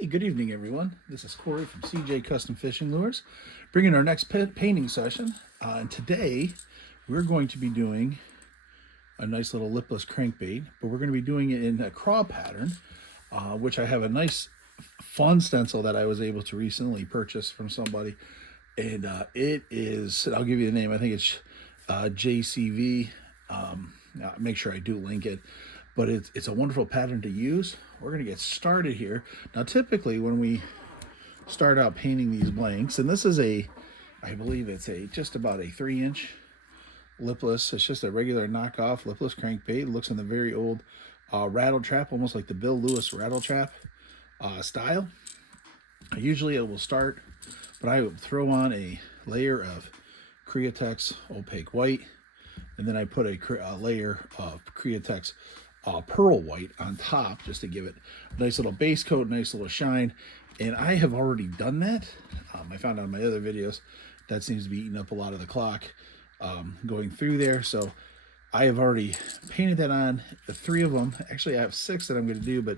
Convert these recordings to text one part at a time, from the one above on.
Hey, good evening, everyone. This is Corey from CJ Custom Fishing Lures, bringing our next painting session. And today, we're going to be doing a nice little lipless crankbait, but we're going to be doing it in a craw pattern, which I have a nice fun stencil that I was able to recently purchase from somebody. And it is, I'll give you the name, I think it's JCV. Make sure I do link it. But it's a wonderful pattern to use. We're going to get started here. Now, typically when we start out painting these blanks, and this is I believe it's just about a 3-inch lipless. It's just a regular knockoff lipless crankbait. It looks in the very old rattle trap, almost like the Bill Lewis rattle trap style. Usually it will start, but I would throw on a layer of Createx opaque white, and then I put a layer of Createx pearl white on top just to give it a nice little base coat, nice little shine. And I have already done that. I found out in my other videos that seems to be eating up a lot of the clock going through there. So I have already painted that on. The 3 of them, actually I have 6 that I'm going to do, but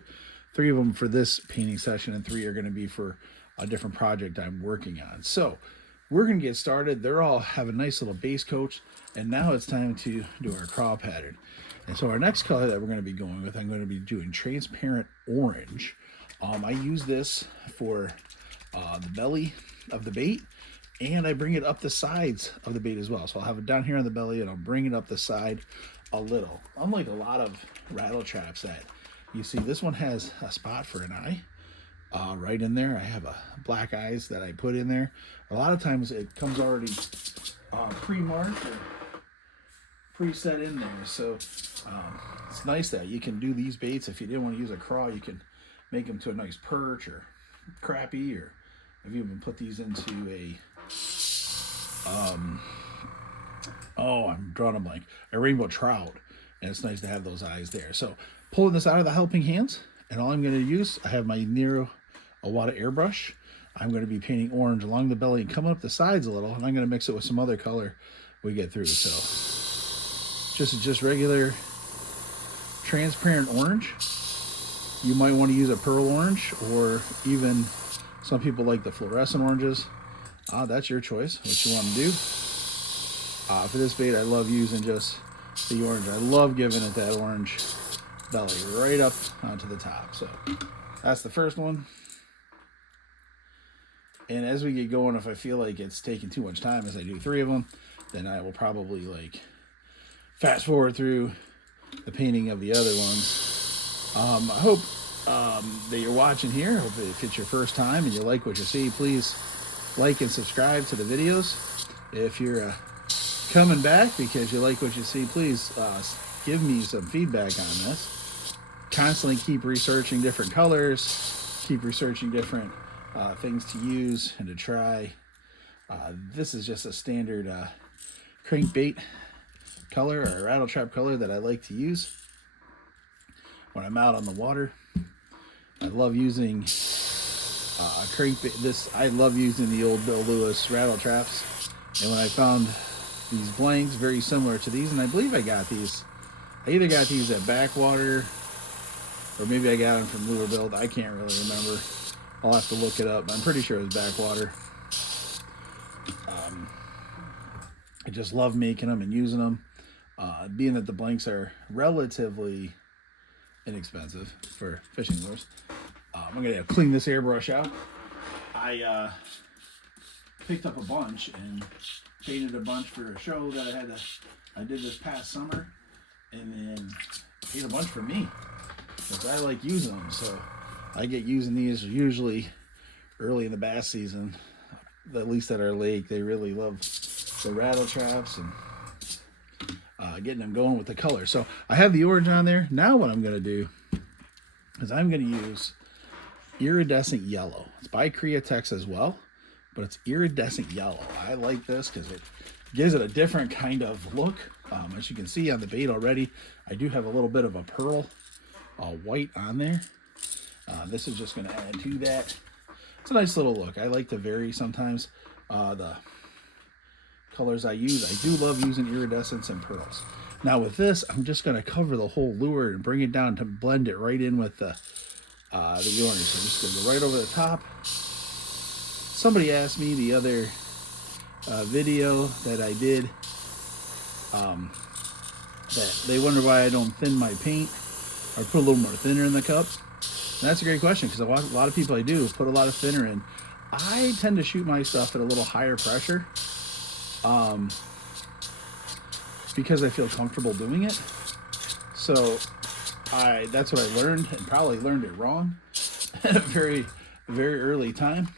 3 of them for this painting session and 3 are going to be for a different project I'm working on. So we're going to get started. They're all have a nice little base coat, and now it's time to do our craw pattern. And so our next color that we're going to be going with, I'm going to be doing transparent orange. I use this for the belly of the bait, and I bring it up the sides of the bait as well. So I'll have it down here on the belly, and I'll bring it up the side a little. Unlike a lot of rattle traps that you see, this one has a spot for an eye right in there. I have a black eyes that I put in there. A lot of times it comes already pre-marked or preset in there, so it's nice that you can do these baits. If you didn't want to use a craw, you can make them to a nice perch or crappie, or I've even put these into a I'm drawing a blank, a rainbow trout, and it's nice to have those eyes there. So pulling this out of the helping hands, and all I'm going to use, I have my Nero Awada airbrush. I'm going to be painting orange along the belly and coming up the sides a little, and I'm going to mix it with some other color we get through. So just regular transparent orange. You might want to use a pearl orange, or even some people like the fluorescent oranges. That's your choice, what you want to do. For this bait, I love using just the orange. I love giving it that orange belly right up onto the top. So that's the first one. And as we get going, if I feel like it's taking too much time as I do 3 of them, then I will probably fast forward through the painting of the other ones. I hope that you're watching here. I hope if it's your first time and you like what you see, please like and subscribe to the videos. If you're coming back because you like what you see, please give me some feedback on this. Constantly keep researching different colors, keep researching different things to use and to try. This is just a standard crankbait color, or rattle trap color, that I like to use when I'm out on the water. I love using crankbait. I love using the old Bill Lewis rattle traps, and when I found these blanks very similar to these, and I believe I got these, I either got these at Backwater or maybe I got them from Lure Build. I can't really remember. I'll have to look it up. I'm pretty sure it was Backwater. I just love making them and using them. Being that the blanks are relatively inexpensive for fishing lures. I'm going to clean this airbrush out. I picked up a bunch and painted a bunch for a show that I did this past summer, and then painted a bunch for me because I like using them. So I get using these usually early in the bass season, at least at our lake. They really love the rattle traps and getting them going with the color. So I have the orange on there. Now what I'm going to do is I'm going to use iridescent yellow. It's by Createx as well, but it's iridescent yellow. I like this because it gives it a different kind of look. As you can see on the bait already, I do have a little bit of a pearl white on there. This is just going to add to that. It's a nice little look. I like to vary sometimes the colors I use. I do love using iridescents and pearls. Now with this, I'm just going to cover the whole lure and bring it down to blend it right in with the the orange. So I'm just going to go right over the top. Somebody asked me the other video that I did that they wonder why I don't thin my paint or put a little more thinner in the cup. And that's a great question, because a lot of people I do put a lot of thinner in. I tend to shoot my stuff at a little higher pressure because I feel comfortable doing it. So that's what I learned, and probably learned it wrong at a very, very early time.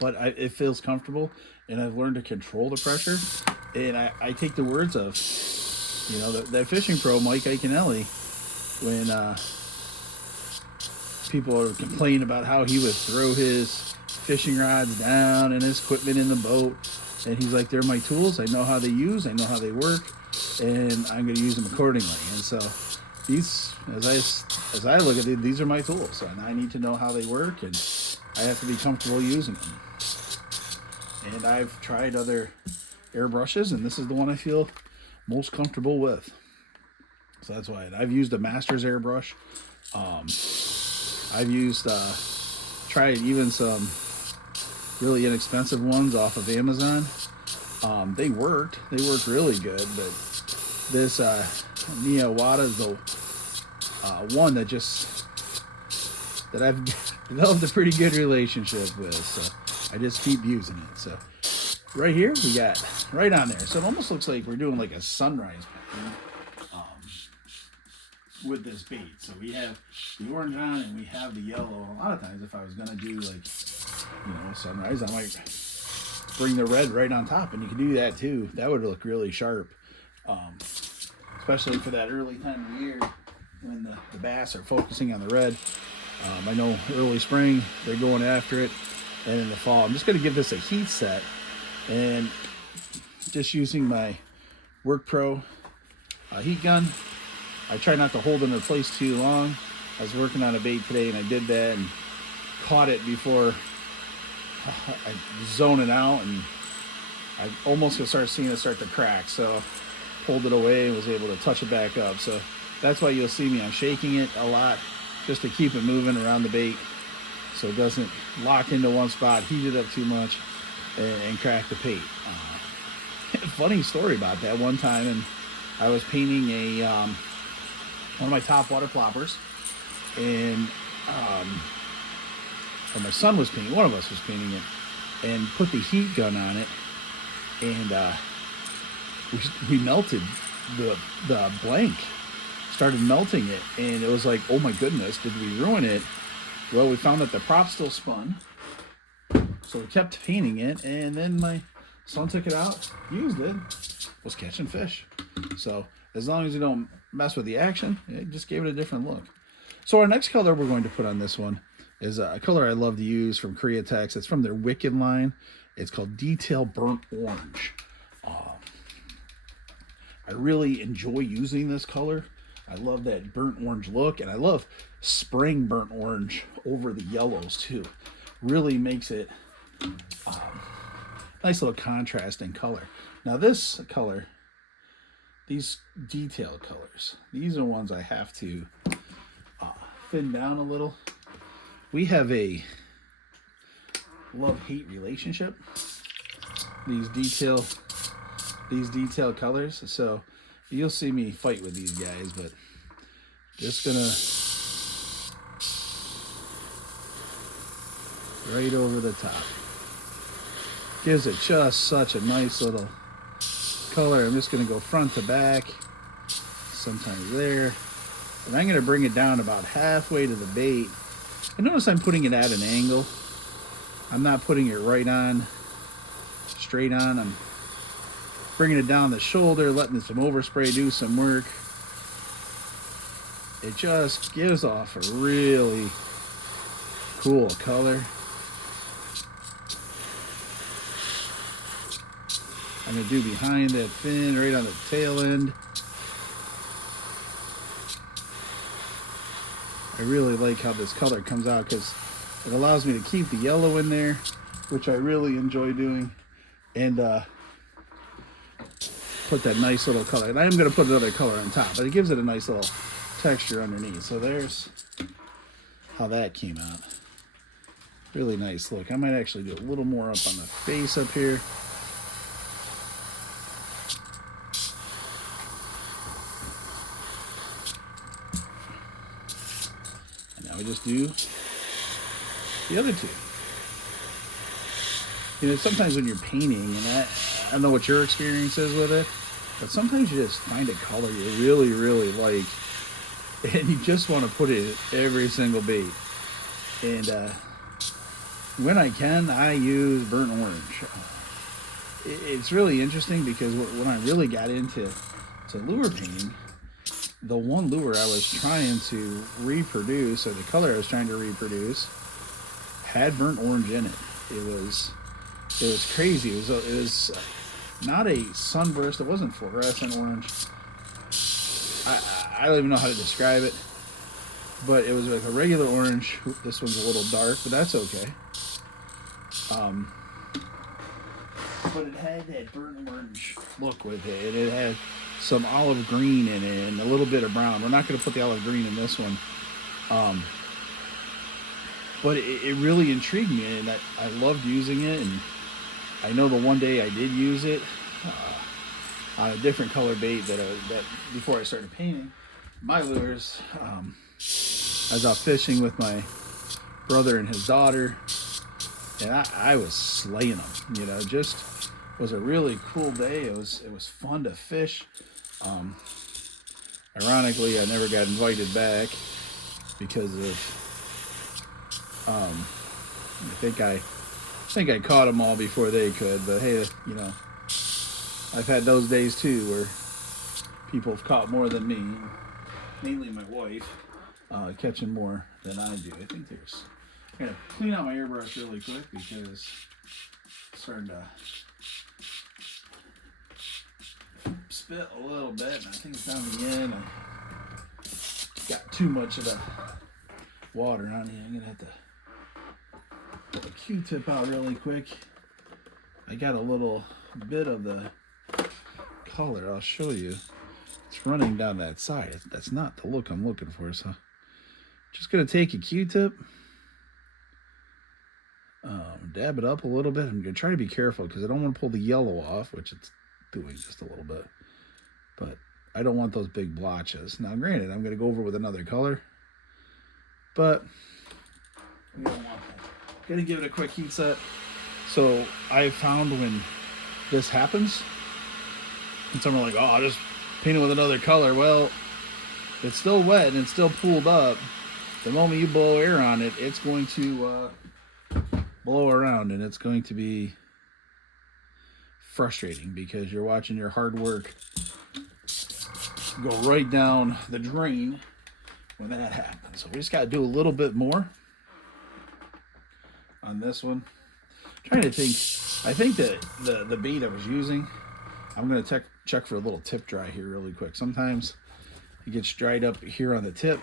But it feels comfortable, and I've learned to control the pressure. And I take the words of, you know, that fishing pro, Mike Iaconelli, when people are complaining about how he would throw his fishing rods down and his equipment in the boat. And he's like, they're my tools. I know how they use. I know how they work. And I'm going to use them accordingly. And so these, as I look at it, these are my tools. And I need to know how they work. And I have to be comfortable using them. And I've tried other airbrushes, and this is the one I feel most comfortable with. So that's why I've used a Masters airbrush. I've used, tried even some really inexpensive ones off of Amazon. They worked really good, but this Niawata is the one that I've developed a pretty good relationship with. So I just keep using it. So right here we got right on there. So it almost looks like we're doing like a sunrise pattern with this bait. So we have the orange on and we have the yellow. A lot of times if I was going to do like, you know, sunrise, I might bring the red right on top, and you can do that too. That would look really sharp, especially for that early time of year when the bass are focusing on the red. I know early spring they're going after it, and in the fall I'm just going to give this a heat set, and just using my Work Pro heat gun. I try not to hold it in place too long. I was working on a bait today and I did that and caught it before I zone it out, and I almost could start seeing it start to crack. So pulled it away and was able to touch it back up. So that's why you'll see me, I'm shaking it a lot just to keep it moving around the bait so it doesn't lock into one spot, heat it up too much, and crack the bait. Funny story about that. One time, and I was painting one of my top water ploppers, and or my son was painting, one of us was painting it, and put the heat gun on it, and we melted the blank, started melting it, and it was like, oh my goodness, did we ruin it? Well, we found that the prop still spun, so we kept painting it, and then my son took it out, used it, was catching fish. So as long as you don't mess with the action, it just gave it a different look. So our next color we're going to put on this one is a color I love to use from Koreatex. It's from their Wicked line. It's called Detail Burnt Orange. I really enjoy using this color. I love that burnt orange look, and I love spraying burnt orange over the yellows too. Really makes it nice little contrast in color. Now this color, these detail colors, these are ones I have to thin down a little. We have a love-hate relationship, these detail colors. So you'll see me fight with these guys, but just gonna right over the top. Gives it just such a nice little color. I'm just gonna go front to back, sometimes there, and I'm gonna bring it down about halfway to the bait. And notice I'm putting it at an angle. I'm not putting it right on, straight on. I'm bringing it down the shoulder, letting some overspray do some work. It just gives off a really cool color. I'm going to do behind that fin, right on the tail end. I really like how this color comes out because it allows me to keep the yellow in there, which I really enjoy doing, and put that nice little color. And I am going to put another color on top, but it gives it a nice little texture underneath. So there's how that came out. Really nice look. I might actually do a little more up on the face up here. And now we just do the other two. You know, sometimes when you're painting, and I don't know what your experience is with it, but sometimes you just find a color you really, really like, and you just want to put it in every single bait. And when I can, I use burnt orange. It's really interesting because when I really got into lure painting, the one lure I was trying to reproduce, or the color I was trying to reproduce, had burnt orange in it. It was crazy. It was not a sunburst. It wasn't fluorescent orange. I don't even know how to describe it, but it was like a regular orange. This one's a little dark, but that's okay. But it had that burnt orange look with it, and it had some olive green in it and a little bit of brown. We're not going to put the olive green in this one, but it really intrigued me, and I loved using it. And I know the one day I did use it on a different color bait that before I started painting my lures. I was out fishing with my brother and his daughter, and I was slaying them. You know, just was a really cool day. It was fun to fish. Ironically, I never got invited back because of I think I caught them all before they could. But hey, you know, I've had those days too where people have caught more than me, mainly my wife, catching more than I do. I think there's. I'm gonna clean out my airbrush really quick because it's starting to spit a little bit, and I think it's down the end. I got too much of the water on here. I'm gonna have to pull a Q-tip out really quick. I got a little bit of the color. I'll show you. It's running down that side. That's not the look I'm looking for. So, just gonna take a Q-tip. Dab it up a little bit. I'm going to try to be careful because I don't want to pull the yellow off, which it's doing just a little bit. But I don't want those big blotches. Now, granted, I'm going to go over with another color, but we don't want that. Going to give it a quick heat set. So I found when this happens, and someone like, oh, I'll just paint it with another color. Well, it's still wet and it's still pooled up. The moment you blow air on it, it's going to blow around, and it's going to be frustrating because you're watching your hard work go right down the drain when that happens. So we just got to do a little bit more on this one. I'm trying to think. I think that the bait I was using, I'm going to check for a little tip dry here really quick. Sometimes it gets dried up here on the tip.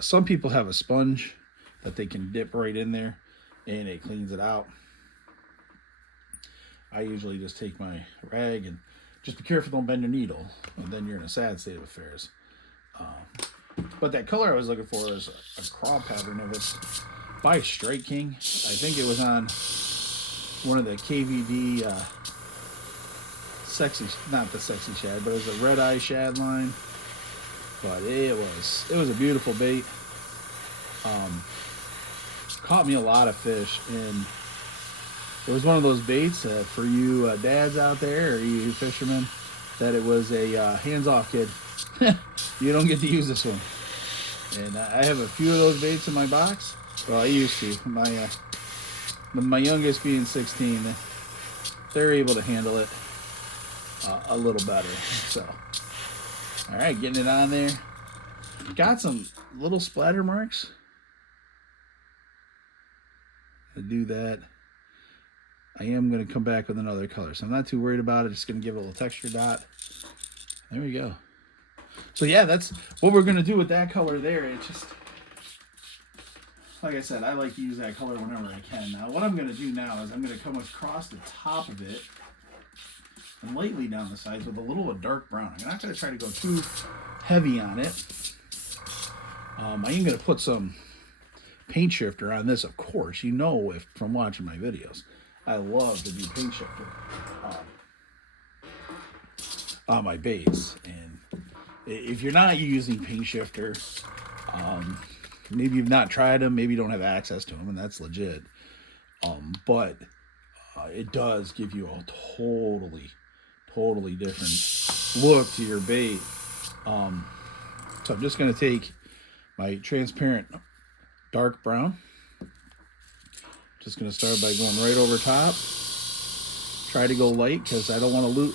Some people have a sponge that they can dip right in there and it cleans it out. I usually just take my rag and just be careful, don't bend your needle, and then you're in a sad state of affairs. But that color I was looking for is a Craw pattern of it by Strike King. I think it was on one of the KVD not the sexy shad, but it was a red eye shad line. But it was a beautiful bait. Caught me a lot of fish, and it was one of those baits for you dads out there, or you fishermen, that it was a hands-off kid. You don't get to use this one. And I have a few of those baits in my box. Well, I used to. My youngest being 16, they're able to handle it a little better. So, all right, getting it on there. Got some little splatter marks. To do that, I am going to come back with another color, so I'm not too worried about it. Just going to give it a little texture dot. There we go. So yeah, that's what we're going to do with that color there. It just, like I said, I like to use that color whenever I can. Now what I'm going to do now is I'm going to come across the top of it and lightly down the sides with a little of dark brown. I'm not going to try to go too heavy on it. I am going to put some paint shifter on this, of course. You know, if from watching my videos, I love to do paint shifter on my baits. And if you're not using paint shifter, maybe you've not tried them, maybe you don't have access to them, and that's legit. But it does give you a totally different look to your bait. So I'm just going to take my transparent dark brown. Just going to start by going right over top. Try to go light because I don't want to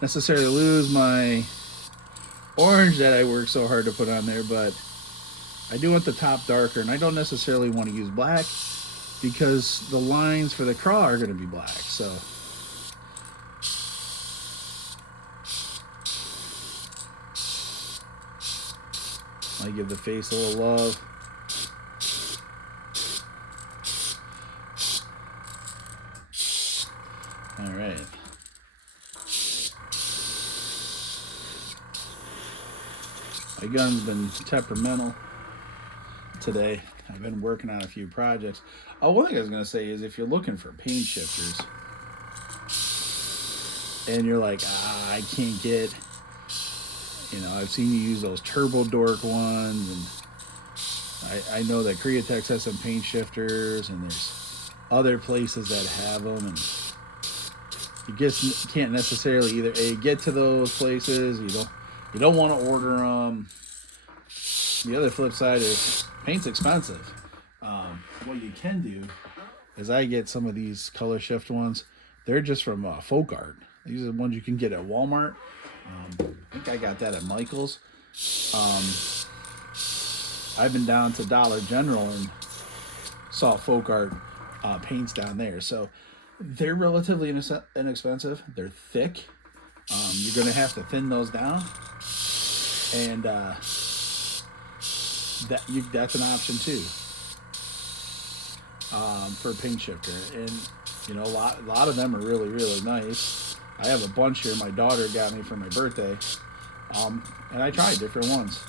necessarily lose my orange that I worked so hard to put on there, but I do want the top darker, and I don't necessarily want to use black because the lines for the craw are going to be black. So I give the face a little love. All right. My gun's been temperamental today. I've been working on a few projects. Oh, one thing I was going to say is if you're looking for paint shifters and you're like, I can't get, I've seen you use those turbo dork ones, and I know that Createx has some paint shifters, and there's other places that have them, and you can't necessarily either get to those places. You don't want to order them. The other flip side is paint's expensive. What you can do is I get some of these color shift ones. They're just from Folk Art. These are the ones you can get at Walmart. I think I got that at Michael's. I've been down to Dollar General and saw Folk Art paints down there. So they're relatively inexpensive. They're thick. You're going to have to thin those down. And that's an option too for a paint shifter. And a lot of them are really nice. I have a bunch here my daughter got me for my birthday, and I tried different ones.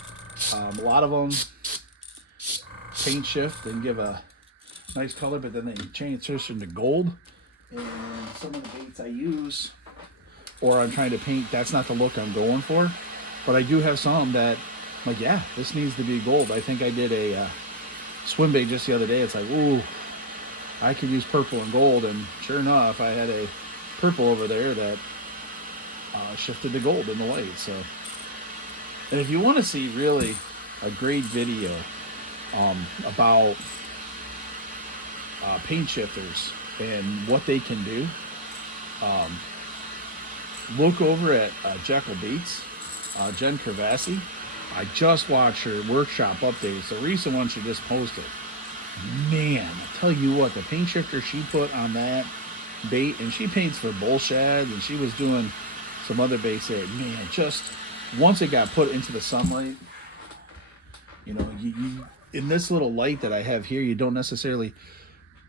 A lot of them paint shift and give a nice color, but then they transition to gold. And some of the baits I use, or I'm trying to paint, that's not the look I'm going for. But I do have some that I'm like, yeah, this needs to be gold. I think I did a swim bait just the other day. It's like, ooh, I could use purple and gold. And sure enough, I had a purple over there that shifted to gold in the light. So, and if you want to see really a great video about paint shifters and what they can do, look over at Jekyll Baits, Jen Kervassi. I just watched her workshop updates. The recent one she just posted. Man, I tell you what, the paint shifter she put on that bait, and she paints for bull shads, and she was doing some other baits there. Man, just once it got put into the sunlight, you in this little light that I have here, you don't necessarily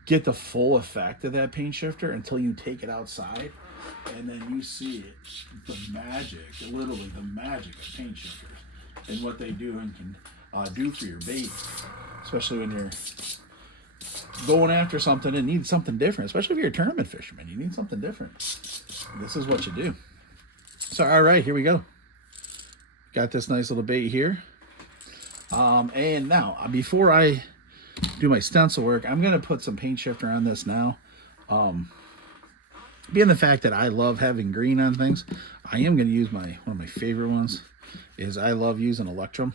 get the full effect of that paint shifter until you take it outside, and then you see it, literally the magic of paint shifters and what they do and can do for your bait, especially when you're going after something and need something different, especially if you're a tournament fisherman. You need something different. This is what you do. So, all right, here we go. Got this nice little bait here. And now, before I do my stencil work, I'm going to put some paint shifter on this now. Being the fact that I love having green on things, I am going to use one of my favorite ones is I love using Electrum,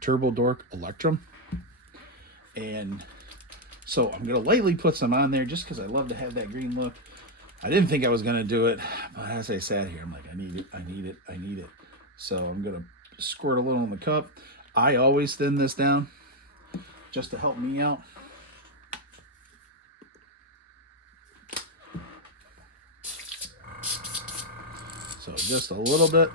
Turbo Dork Electrum. And so I'm going to lightly put some on there just because I love to have that green look. I didn't think I was going to do it, but as I sat here, I'm like, I need it. So I'm going to squirt a little in the cup. I always thin this down just to help me out. So just a little bit.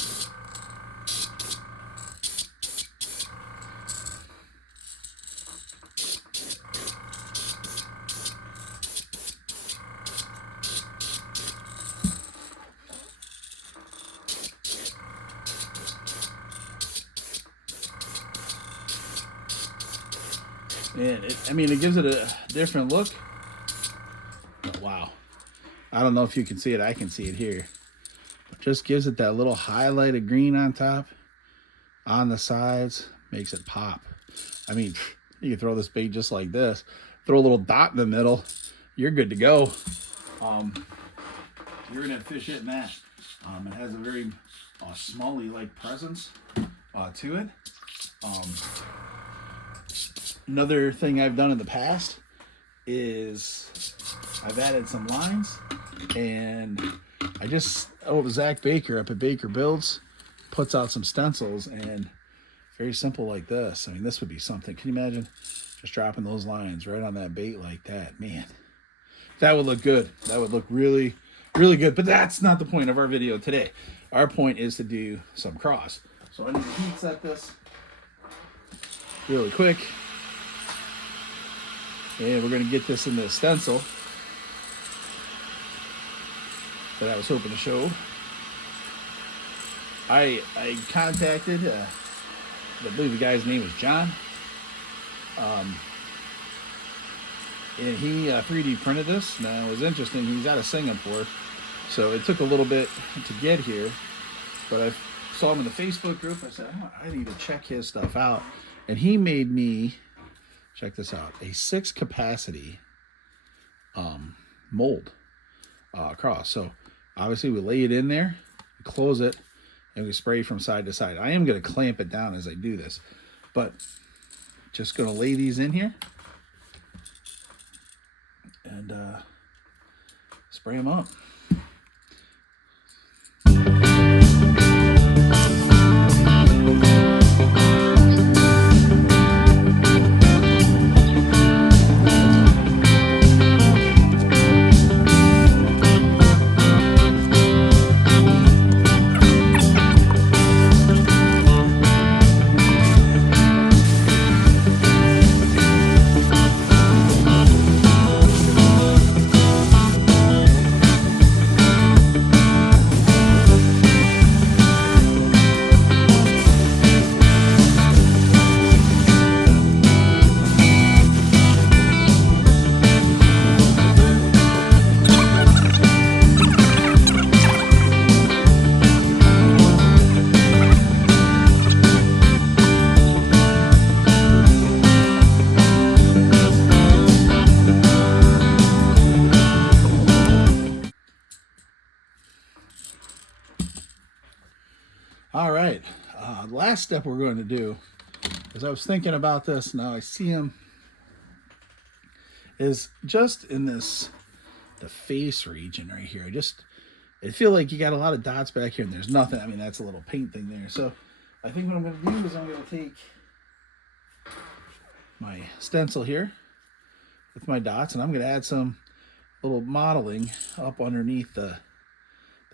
And I mean, it gives it a different look. But wow. I don't know if you can see it. I can see it here. It just gives it that little highlighted green on top, on the sides, makes it pop. I mean, you can throw this bait just like this. Throw a little dot in the middle. You're good to go. You're going to fish it in that. It has a very smallie-like presence to it. Another thing I've done in the past is I've added some lines, and Zach Baker up at Baker Builds puts out some stencils, and very simple like this. I mean, this would be something. Can you imagine just dropping those lines right on that bait like that? Man, that would look good. That would look really, really good. But that's not the point of our video today. Our point is to do some craws. So I need to heat set this really quick. And we're going to get this in the stencil that I was hoping to show. I contacted, I believe the guy's name is John. And he 3D printed this. Now, it was interesting. He's out of Singapore, so it took a little bit to get here. But I saw him in the Facebook group. I said, I need to check his stuff out. And he made me, check this out, a 6 capacity mold across. So obviously we lay it in there, we close it, and we spray from side to side. I am going to clamp it down as I do this, but just going to lay these in here and spray them up. All right, last step we're going to do, as I was thinking about this, now I see him, is just in the face region right here. I feel like you got a lot of dots back here and there's nothing. I mean, that's a little paint thing there. So I think what I'm going to do is I'm going to take my stencil here with my dots, and I'm going to add some little modeling up underneath I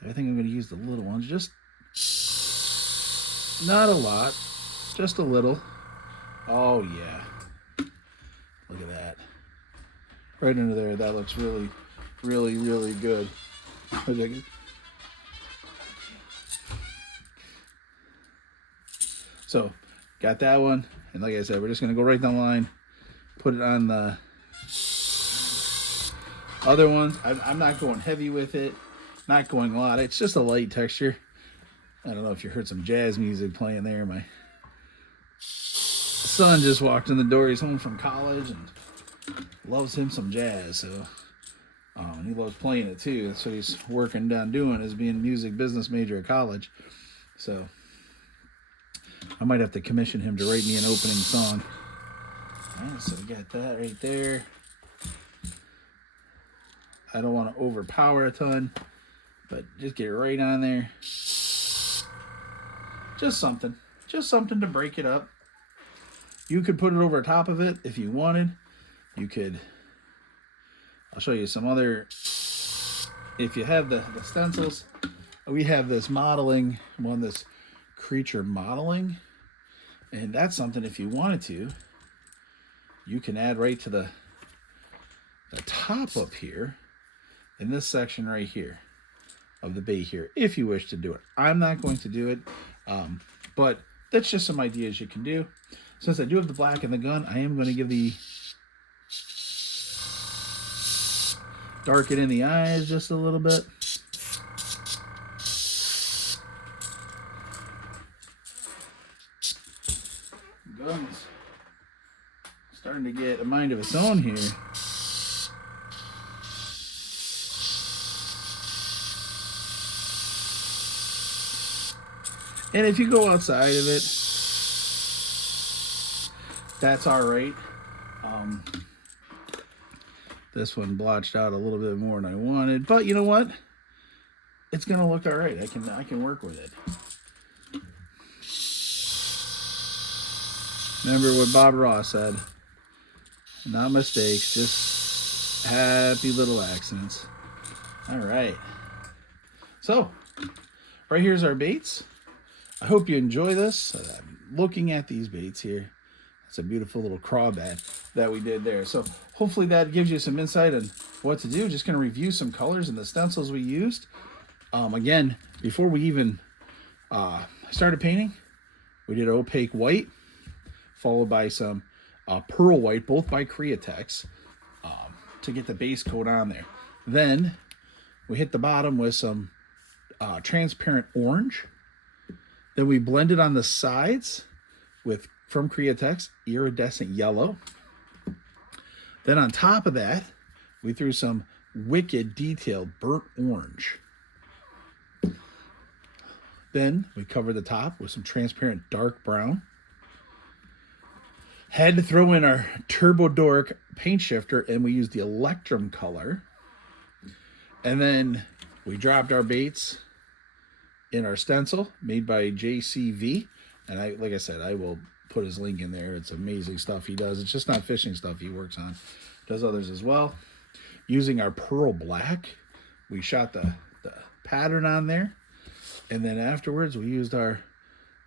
think I'm going to use the little ones, just not a lot, just a little. Oh yeah, look at that, right under there. That looks really, really, really good. So got that one, and like I said, we're just going to go right down the line, put it on the other ones. I'm not going heavy with it, not going a lot. It's just a light texture. I don't know if you heard some jazz music playing there. My son just walked in the door. He's home from college and loves him some jazz. So and he loves playing it too. That's what he's working down doing, is being a music business major at college. So I might have to commission him to write me an opening song. All right, so we got that right there. I don't want to overpower a ton, but just get right on there. Just something to break it up. You could put it over top of it if you wanted. You could, I'll show you some other, if you have the stencils, we have this modeling one, this creature modeling, and that's something, if you wanted to, you can add right to the top up here in this section right here of the bait here, if you wish to do it. I'm not going to do it, but that's just some ideas you can do. since I do have the black in the gun, I am going to give the darken in the eyes just a little bit. Gun's starting to get a mind of its own here. And if you go outside of it, that's all right. This one blotched out a little bit more than I wanted, but you know what? It's gonna look all right. I can work with it. Remember what Bob Ross said: not mistakes, just happy little accidents. All right. So, right here's our baits. I hope you enjoy this. I'm looking at these baits here. It's a beautiful little craw bed that we did there. So hopefully that gives you some insight on what to do. Just going to review some colors and the stencils we used. Again, before we even started painting, we did opaque white, followed by some pearl white, both by Createx, to get the base coat on there. Then we hit the bottom with some transparent orange. Then we blended on the sides with, from Createx, iridescent yellow. Then on top of that, we threw some wicked detailed burnt orange. Then we covered the top with some transparent dark brown. Had to throw in our Turbo Dork paint shifter, and we used the Electrum color. And then we dropped our baits in our stencil made by JCV. And like I said, I will put his link in there. It's amazing stuff he does. It's just not fishing stuff he works on. Does others as well. Using our pearl black, we shot the pattern on there. And then afterwards, we used our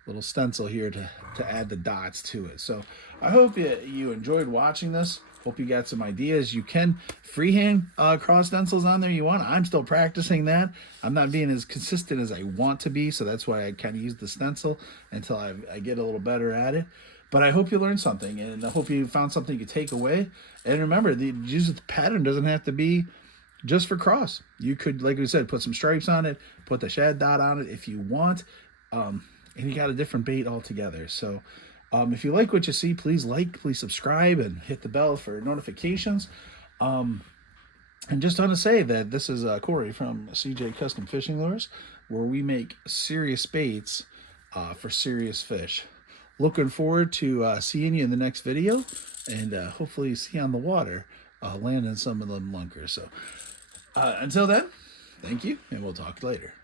little stencil here to add the dots to it. So I hope you enjoyed watching this. Hope you got some ideas. You can freehand cross stencils on there you want. I'm still practicing that. I'm not being as consistent as I want to be, so that's why I kind of use the stencil until I get a little better at it. But I hope you learned something, and I hope you found something you could take away. And remember, the use of the pattern doesn't have to be just for cross. You could, like we said, put some stripes on it, put the shad dot on it if you want, and you got a different bait altogether. So if you like what you see, please please subscribe, and hit the bell for notifications. And just want to say that this is Corey from CJ Custom Fishing Lures, where we make serious baits for serious fish. Looking forward to seeing you in the next video, and hopefully see you on the water landing some of them lunkers. So until then, thank you, and we'll talk later.